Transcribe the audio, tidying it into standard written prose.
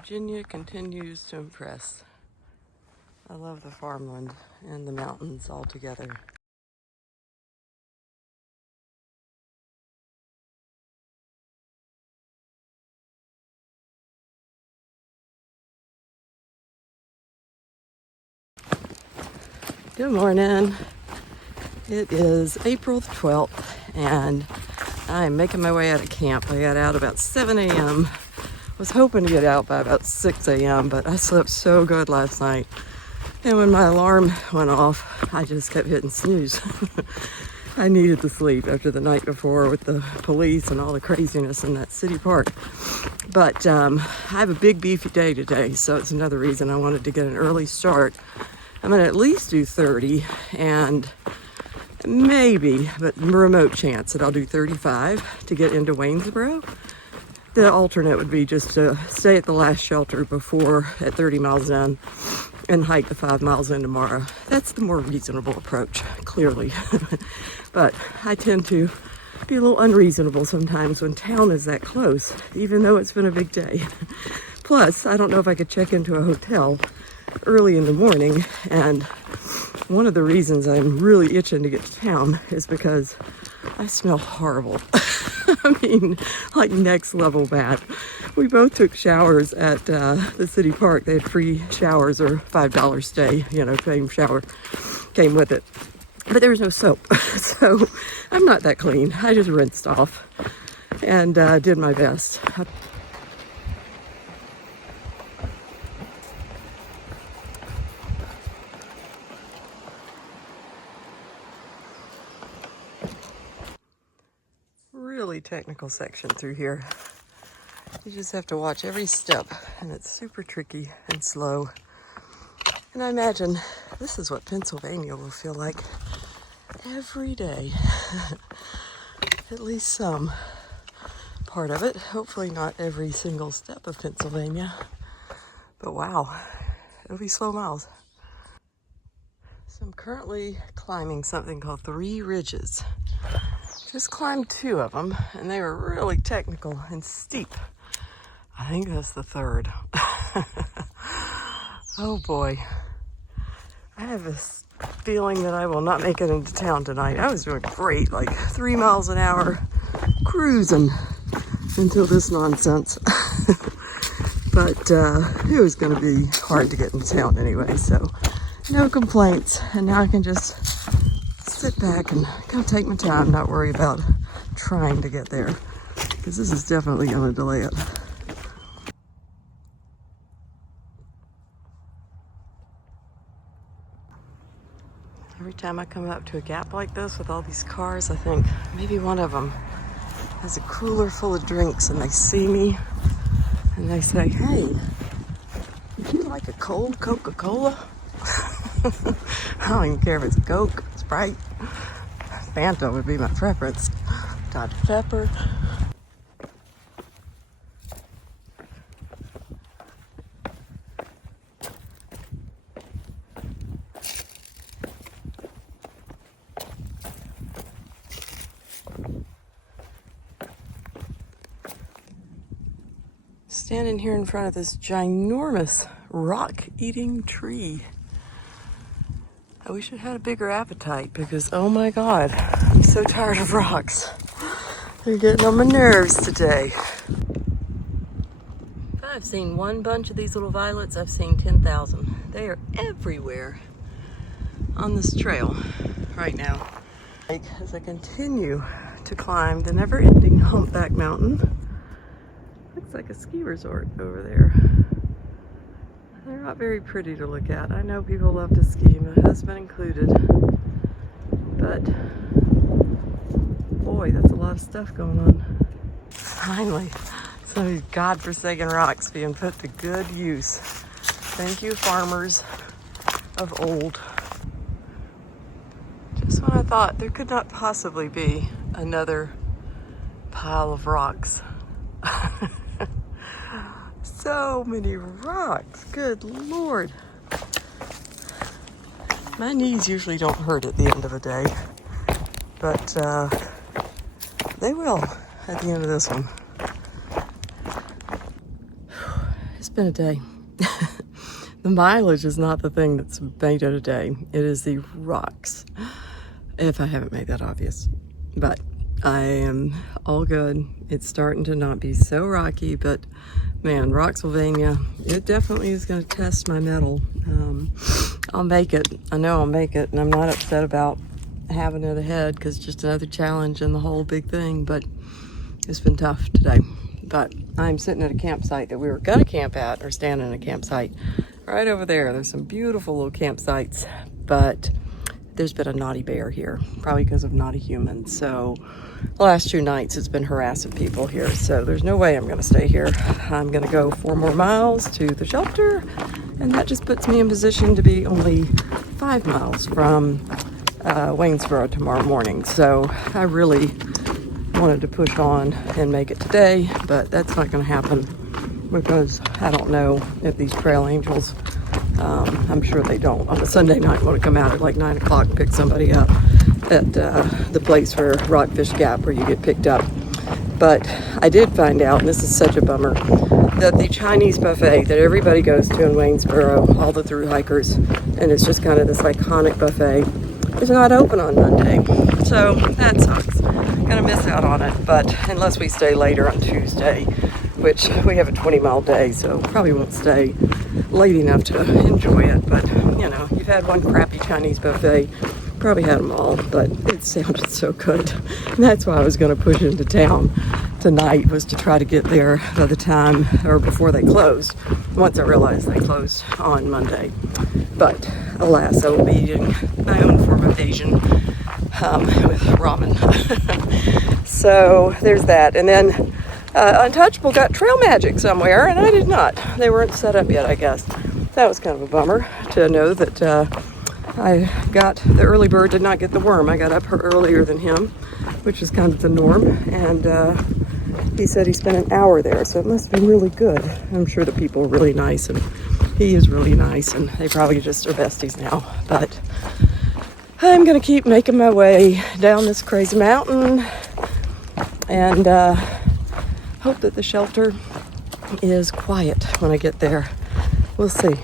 Virginia continues to impress. I love the farmland and the mountains all together. Good morning. It is April 12th and I'm making my way out of camp. I got out about 7 a.m. Was hoping to get out by about 6 a.m. but I slept so good last night. And when my alarm went off, I just kept hitting snooze. I needed the sleep after the night before with the police and all the craziness in that city park. But I have a big beefy day today, so it's another reason I wanted to get an early start. I'm gonna at least do 30 and maybe, but remote chance that I'll do 35 to get into Waynesboro. The alternate would be just to stay at the last shelter before at 30 miles in and hike the 5 miles in tomorrow. That's the more reasonable approach, clearly. But I tend to be a little unreasonable sometimes when town is that close, even though it's been a big day. Plus, I don't know if I could check into a hotel early in the morning, and one of the reasons I'm really itching to get to town is because I smell horrible. I mean, like next level bad. We both took showers at the city park. They had free showers or $5 stay, same shower came with it. But there was no soap, so I'm not that clean. I just rinsed off and did my best. Really technical section through here. You just have to watch every step, and it's super tricky and slow. And I imagine this is what Pennsylvania will feel like every day. At least some part of it. Hopefully not every single step of Pennsylvania. But wow, it'll be slow miles. So I'm currently climbing something called 3 ridges. Just climbed 2 of them, and they were really technical and steep. I think that's the 3rd. Oh boy. I have this feeling that I will not make it into town tonight. I was doing great, like 3 miles an hour, cruising until this nonsense. But it was going to be hard to get into town anyway, so no complaints. And now I can just sit back and kind of take my time, not worry about trying to get there, because this is definitely going to delay it. Every time I come up to a gap like this with all these cars, I think maybe one of them has a cooler full of drinks and they see me and they say, "Hey, would you like a cold Coca-Cola?" I don't even care if it's Coke, Sprite. Fanta would be my preference. Dr. Pepper. Standing here in front of this ginormous rock-eating tree. I wish it had a bigger appetite because, oh my God, I'm so tired of rocks. They're getting on my nerves today. If I've seen one bunch of these little violets, I've seen 10,000. They are everywhere on this trail right now. As I continue to climb the never-ending humpback mountain, looks like a ski resort over there. They're not very pretty to look at. I know people love to ski, my husband included. But, boy, that's a lot of stuff going on. Finally, some of these godforsaken rocks being put to good use. Thank you, farmers of old. Just when I thought there could not possibly be another pile of rocks. So many rocks, good Lord. My knees usually don't hurt at the end of the day, but they will at the end of this one. It's been a day. The mileage is not the thing that's made it a day. It is the rocks, if I haven't made that obvious. But I am all good. It's starting to not be so rocky, but man, Rocksylvania, it definitely is going to test my mettle. I'll make it. I know I'll make it, and I'm not upset about having it ahead because it's just another challenge in the whole big thing, but it's been tough today. But I'm sitting at a campsite that we were going to camp at, or standing in a campsite right over there. There's some beautiful little campsites, but there's been a naughty bear here, probably because of naughty humans. So the last 2 nights it's been harassing people here, so there's no way I'm going to stay here. I'm going to go 4 more miles to the shelter, and that just puts me in position to be only 5 miles from Waynesboro tomorrow morning. So I really wanted to push on and make it today, but that's not going to happen because I don't know if these trail angels, I'm sure they don't on a Sunday night want to come out at like 9 o'clock and pick somebody up at the place for Rockfish Gap where you get picked up. But I did find out, and this is such a bummer, that the Chinese buffet that everybody goes to in Waynesboro, all the through hikers, and it's just kind of this iconic buffet, is not open on Monday. So that sucks. Gonna miss out on it, but unless we stay later on Tuesday, which we have a 20-mile day, so probably won't stay late enough to enjoy it. But you know, you've had one crappy Chinese buffet, probably had them all, but it sounded so good. And that's why I was going to push into town tonight, was to try to get there by the time, or before they closed, once I realized they closed on Monday. But alas, I will be eating my own form of Asian with ramen. So there's that. And then Untouchable got trail magic somewhere, and I did not. They weren't set up yet, I guess. That was kind of a bummer to know that I got, the early bird did not get the worm. I got up earlier than him, which is kind of the norm, and he said he spent an hour there, so it must have been really good. I'm sure the people are really nice, and he is really nice, and they probably just are besties now. But I'm gonna keep making my way down this crazy mountain and hope that the shelter is quiet when I get there. We'll see.